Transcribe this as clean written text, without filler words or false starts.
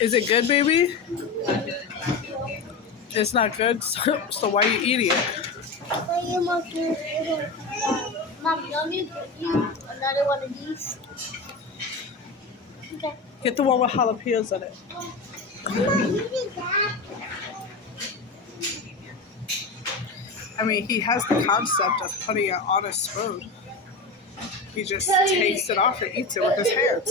Is it good, baby? It's not good, so why are you eating it? Mom, don't you another one of these? Okay. Get the one with jalapenos in it. I'm not eating that. I mean, he has the concept of putting it on a spoon. He just takes it off and eats it with his hands.